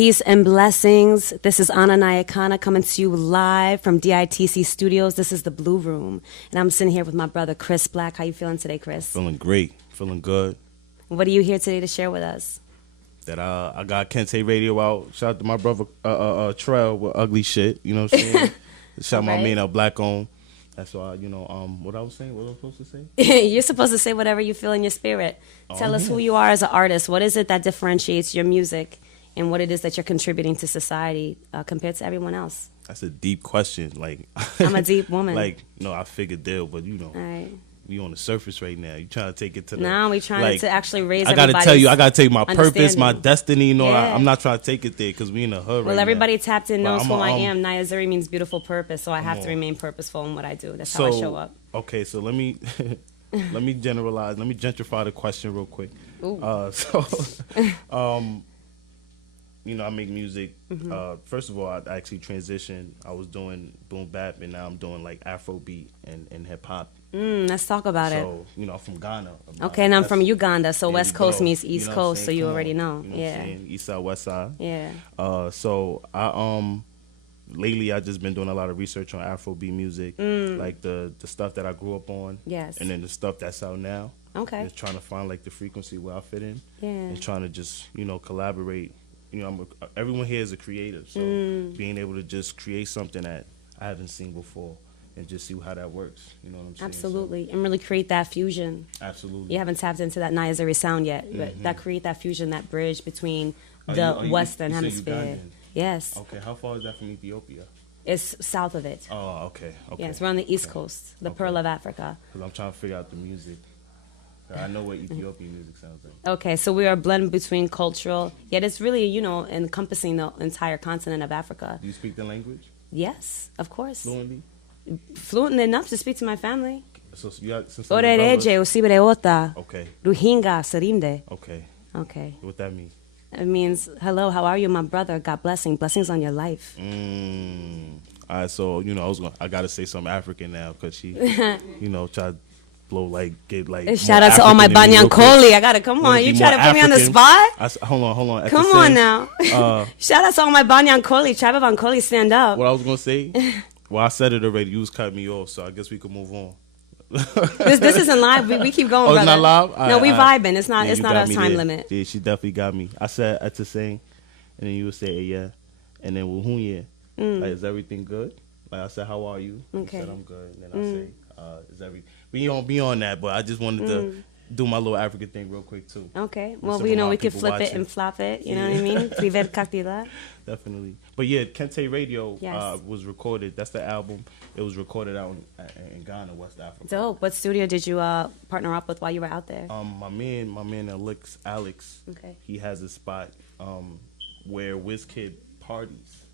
Peace and blessings. This is Anna Nayakana coming to you live from DITC Studios. This is the Blue Room. And I'm sitting here with my brother, Chris Black. How you feeling today, Chris? Feeling great. Feeling good. What are you here today to share with us? That I got Kente Radio out. Shout out to my brother Trell with ugly shit. You know what I'm saying? Shout out my man out Black on. That's why, what I was saying, what I was supposed to say? You're supposed to say whatever you feel in your spirit. Tell us who you are as an artist. What is it that differentiates your music and what it is that you're contributing to society compared to everyone else? That's a deep question. Like I'm a deep woman. I figured deal, but All right. we on the surface right now. You trying to take it to the... No, we trying to actually raise I gotta tell you, I gotta take my purpose, my destiny. Yeah. I'm not trying to take it there because we in the hood Well, right everybody now. tapped in knows who I am. Nayazuri means beautiful purpose, so I have to remain purposeful in what I do. That's how I show up. Okay, so let me let me generalize. Let me gentrify the question real quick. I make music. First of all, I actually transitioned. I was doing boom bap, and now I'm doing like Afrobeat and hip hop. Let's talk about it. So, I'm from Ghana. Okay, and I'm from Uganda, so West Coast meets East You know Coast, so you Come already on. know. You know what I'm saying? East side, west side. Yeah. So I lately I just been doing a lot of research on Afrobeat music, like the stuff that I grew up on. Yes. And then the stuff that's out now. Okay. Just trying to find like the frequency where I fit in. Yeah. And trying to just, collaborate. Everyone here is a creative, so being able to just create something that I haven't seen before and just see how that works. You know what I'm saying? Absolutely. And really create that fusion. Absolutely. You haven't tapped into that Nayazuri sound yet, but that create that fusion, that bridge between the Western Hemisphere. Ugandan? Yes. Okay, how far is that from Ethiopia? It's south of it. Oh, okay. Yes, we're on the East Coast, the Pearl of Africa. Because I'm trying to figure out the music. I know what Ethiopian music sounds like. Okay, so we are a blend between cultural, yet it's really, encompassing the entire continent of Africa. Do you speak the language? Yes, of course. Fluently? Fluent enough to speak to my family. So you got some Orereje, Osibereota. Okay. Ruhinga, Sarimde. Okay. Okay. What that mean? It means, hello, how are you, my brother? God blessing. Blessings on your life. All right, so, I got to say something African now because she, try to blow, shout out to all my Banyankoli. I got to, come on. You try to put me on the spot? Hold on. Come on now. Shout out to all my Banyankoli. Tribe of Ankoli, stand up. What I was going to say, well, I said it already. You was cutting me off, so I guess we could move on. This isn't live. We keep going, brother. It's not live? No, we vibing. It's not a time limit. Yeah, she definitely got me. I said at the same, and then you would say yeah, and then well, yeah. Like, is everything good? Like I said, how are you? Okay. You said I'm good. And then I say, is everything? We don't be on that, but I just wanted to do my little African thing real quick too. Okay. Well, we could flip it and flop it. You know what I mean? Priver cactila. Definitely. But yeah, Kente Radio Yes. was recorded. That's the album. It was recorded out in Ghana, West Africa. Dope. What studio did you partner up with while you were out there? My man Alex. Okay. He has a spot where WizKid parties.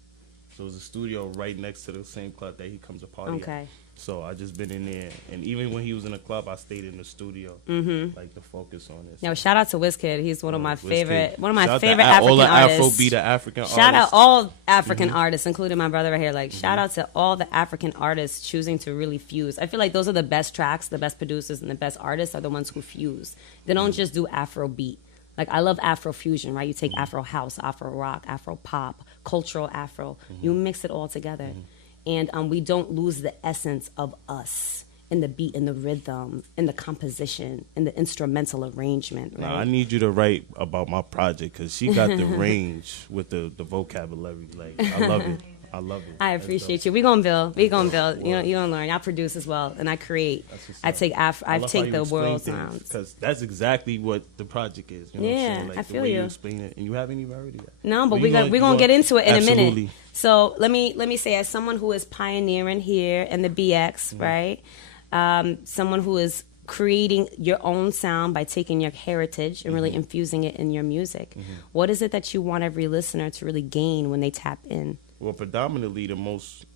So it's a studio right next to the same club that he comes to party at. So I just been in there, and even when he was in the club, I stayed in the studio, like to focus on this. Yo, shout out to WizKid. He's one of my favorite African all the artists. Afrobeat African artists. Shout out all African artists, including my brother right here. Like shout out to all the African artists choosing to really fuse. I feel like those are the best tracks, the best producers, and the best artists are the ones who fuse. They don't just do Afrobeat. Like I love Afro fusion, right? You take Afro house, Afro rock, Afro pop, cultural Afro. You mix it all together. And we don't lose the essence of us in the beat, in the rhythm, in the composition, in the instrumental arrangement. Right? Nah, I need you to write about my project because she got the range with the vocabulary. Like I love it. I love it. I appreciate you. We gonna build. We gonna build. You gonna learn. I produce as well, and I create. I take the world sounds. Because that's exactly what the project is. You know what I'm saying? Like I the feel way you. you explain it, and you haven't even heard it yet. No, but we're gonna get into it in a minute. Absolutely. So let me say, as someone who is pioneering here in the BX, right? Someone who is creating your own sound by taking your heritage and really infusing it in your music. What is it that you want every listener to really gain when they tap in? Well, predominantly the most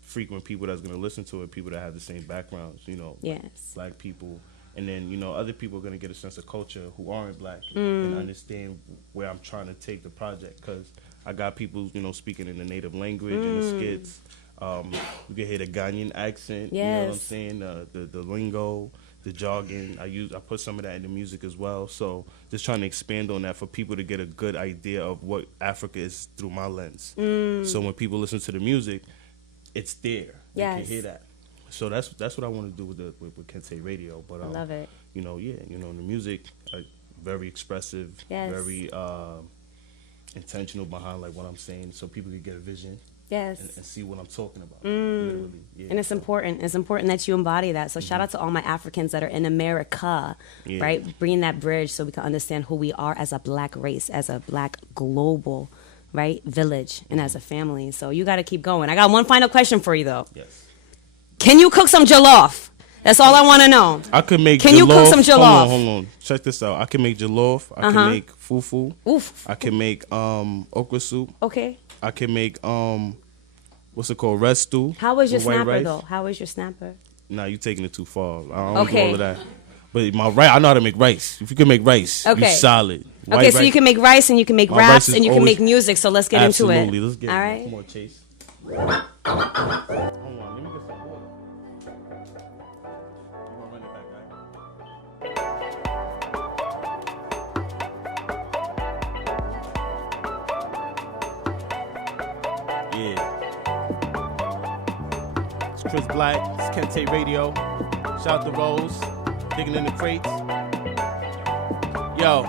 frequent people that's going to listen to it, people that have the same backgrounds, Yes. like black people. And then, other people are going to get a sense of culture who aren't black and understand where I'm trying to take the project. Because I got people, speaking in the native language in the skits. You can hear the Ghanaian accent, you know what I'm saying, the lingo. the jargon. I put some of that in the music as well. So just trying to expand on that for people to get a good idea of what Africa is through my lens. So when people listen to the music, it's there. Yes. They can hear that. So that's what I want to do with Kente Radio. But I love it. You know, the music, very expressive, very intentional behind like what I'm saying, so people can get a vision. Yes. And see what I'm talking about. Literally. Yeah. And it's important. It's important that you embody that. So shout out to all my Africans that are in America, right? Bringing that bridge so we can understand who we are as a black race, as a black global, right, village, and as a family. So you got to keep going. I got one final question for you, though. Yes. Can you cook some jollof? That's all I want to know. I could make Can jollof. You cook some jollof? Hold on. Check this out. I can make jollof. I can make fufu. Oof. I can make okra soup. Okay. I can make what's it called? Red stew. How was your snapper though? How was your snapper? Nah, you taking it too far. I don't do all of that. But my rice, I know how to make rice. If you can make rice, you solid. Okay, so you can make rice and you can make raps and you can make music. So let's get into it. Absolutely, let's get all right. Come on, Chase. Hold on, let me get some water. I'm gonna run it back, right? Yeah. It's Chris Black, it's Kente Radio. Shout out to Rose, digging in the crates. Yo,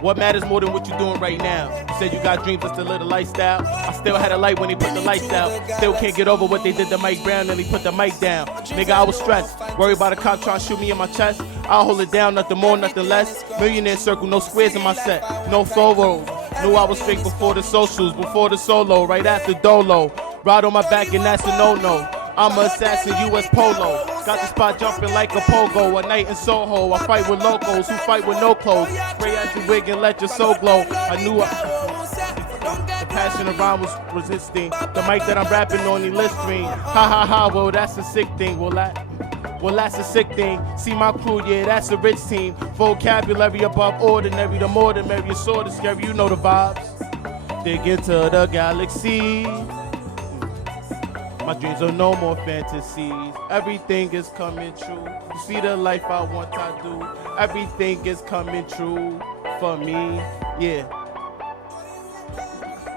what matters more than what you're doing right now? You said you got dreams, but still live the lifestyle. I still had a light when they put the lights out. Still can't get over what they did to Mike Brown and he put the mic down. Nigga, I was stressed. Worried about a cop trying to shoot me in my chest. I'll hold it down, nothing more, nothing less. Millionaire circle, no squares in my set. No photos. Knew I was straight before the socials, before the solo, right after Dolo. Ride on my back and that's a no-no. I'm an assassin, US Polo. Got the spot jumping like a pogo. A night in Soho, I fight with locals who fight with no clothes. Spray out your wig and let your soul glow. I knew the passion around was resisting. The mic that I'm rapping on, he listening. Ha ha ha, well that's a sick thing. Well that's a sick thing. See my crew, yeah, that's a rich team. Vocabulary above ordinary. The more the merrier, sort of scary, you know the vibes. Dig into the galaxy. My dreams are no more fantasies. Everything is coming true. You see the life I want, I do. Everything is coming true for me. Yeah.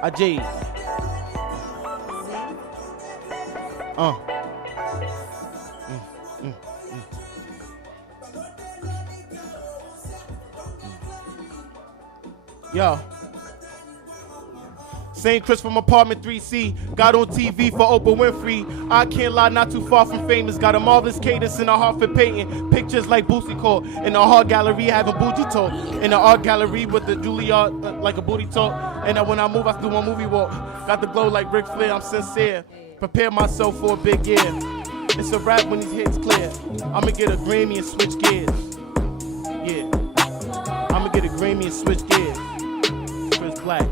Ajay. Yo. St. Chris from apartment 3C. Got on TV for Oprah Winfrey. I can't lie, not too far from famous. Got a marvelous cadence in a Hartford painting. Pictures like Boosie Court. In the art gallery, having bougie talk. In the art gallery with the Juilliard, like a booty talk. And when I move, I do my movie walk. Got the glow like Ric Flair, I'm sincere. Prepare myself for a big year. It's a rap when these hits clear. I'ma get a Grammy and switch gears. Yeah. I'ma get a Grammy and switch gears. Chris Black.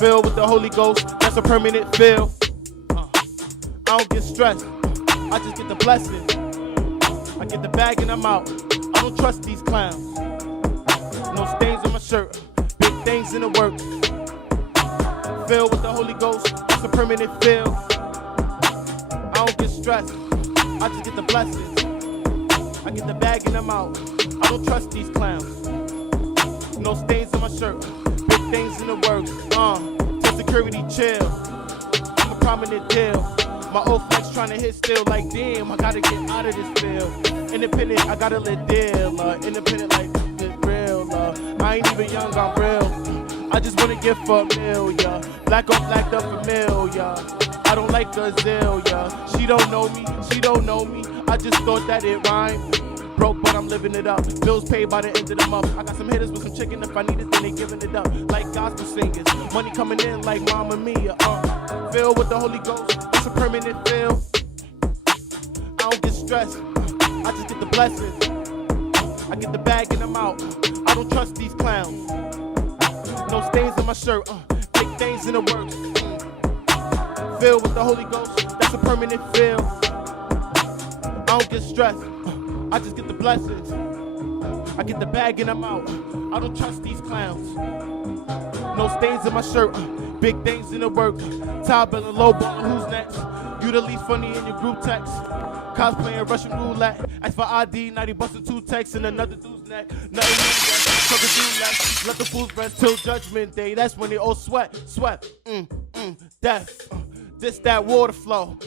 Filled with the Holy Ghost, that's a permanent fill. I don't get stressed, I just get the blessing. I get the bag and I'm out. I don't trust these clowns. No stains on my shirt, big things in the works. Filled with the Holy Ghost, that's a permanent fill. I don't get stressed, I just get the blessings. I get the bag and I'm out. I don't trust these clowns. No stains on my shirt. Big things in the works, tell security chill. I'm a prominent deal. My old flex trying to hit still like damn, I gotta get out of this field. Independent, I gotta live deal. Independent like this real. I ain't even young, I'm real. I just wanna get for a meal, yeah. Black on black, the familiar. I don't like Gazelle, yeah. She don't know me, she don't know me. I just thought that it rhymed. Broke, but I'm living it up. Bills paid by the end of the month. I got some hitters with some chicken. If I need it, then they giving it up. Like gospel singers. Money coming in like Mamma Mia. Filled with the Holy Ghost. It's a permanent fill. I don't get stressed. I just get the blessings. I get the bag and I'm out. I don't trust these clowns. No stains on my shirt, big things in the works. Filled with the Holy Ghost, that's a permanent feel. I don't get stressed, I just get the blessings. I get the bag and I'm out. I don't trust these clowns. No stains in my shirt, big things in the work. Top and low ball, who's next? You the least funny in your group text. Cosplaying Russian roulette. As for ID, now he busting 2 texts in another dude's neck. Nothing less, let the fools rest till judgment day. That's when they all sweat, death. This that water flow.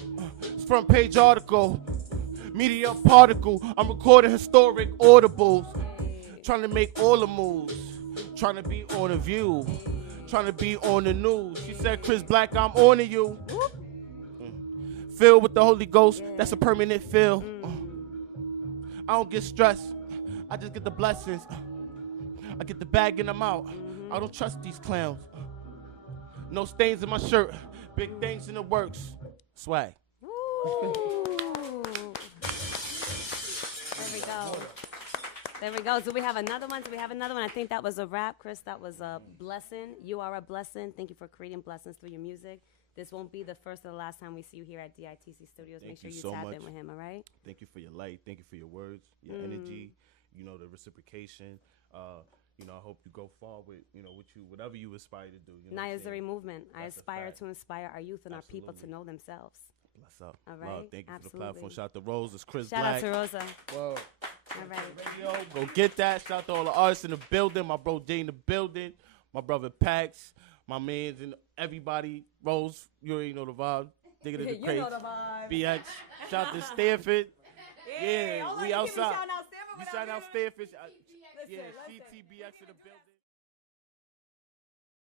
It's front page article. Media particle. I'm recording historic audibles. Trying to make all the moves. Trying to be on the view. Trying to be on the news. She said, Chris Black, I'm on to you. Filled with the Holy Ghost, that's a permanent feel. I don't get stressed, I just get the blessings. I get the bag and I'm out. I don't trust these clowns. No stains in my shirt, big things in the works. Swag. There we go. There we go. Do we have another one? I think that was a wrap. Chris, that was a blessing. You are a blessing. Thank you for creating blessings through your music. This won't be the first or the last time we see you here at DITC Studios. Make sure you tap in with him, all right? Thank you for your light. Thank you for your words, your energy, the reciprocation. I hope you go far with, whatever you aspire to do. Nayazuri movement. I aspire to inspire our youth and our people to know themselves. Bless up. All right? Love. Thank you for the platform. Shout out to Rose. It's Chris Black. Shout out to Rosa. Whoa. All right. Radio. Go get that. Shout out to all the artists in the building. My bro Jay in the building. My brother Pax. My mans and everybody. Rose, you already know the vibe. Dig it in the crate. Know the vibe. BX. Shout out to Stanford. Yeah, we outside. Shout out Stanford. You shout out Stanford. Yeah, CTBX in the building.